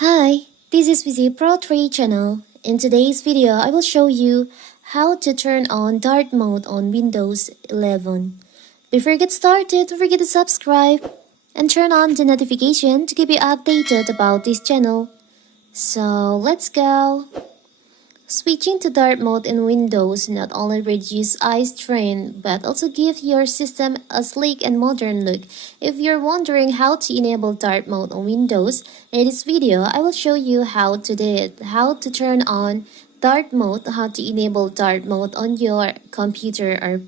Hi, this is VZ Pro 3 channel. In today's video, I will show you how to turn on dark mode on Windows 11. Before you get started, don't forget to subscribe and turn on the notification to keep you updated about this channel. So let's go. Switching to dark mode in Windows not only reduces eye strain but also gives your system a sleek and modern look. If you're wondering how to enable dark mode on Windows, in this video I will show you how to do it, how to turn on dark mode, how to enable dark mode on your computer or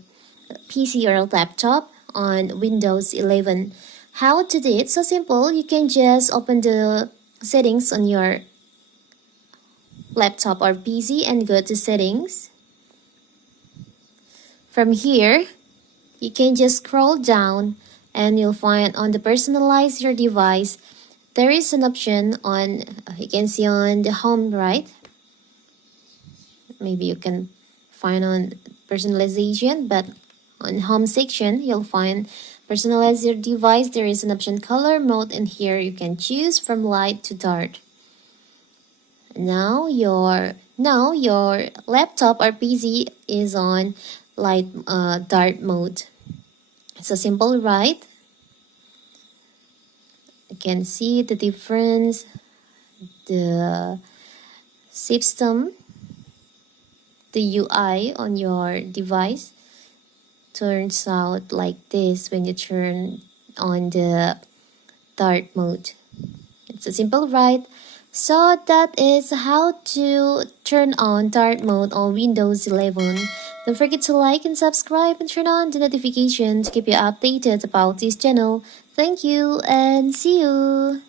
PC or laptop on Windows 11. How to do it? So simple, you can just open the settings on your laptop or PC and go to settings. From here, you can just scroll down and you'll find on the personalize your device, there is an option on, you can see on the home right. Maybe you can find on personalization, but on home section, you'll find personalize your device. There is an option color mode, and here you can choose from light to dark. Now your laptop or PC is on dark mode. It's a simple, right? You can see the difference. The system, the UI on your device turns out like this when you turn on the dark mode. It's a simple, right? So that is how to turn on dark mode on Windows 11. Don't forget to like and subscribe and turn on the notification to keep you updated about this channel. Thank you and see you!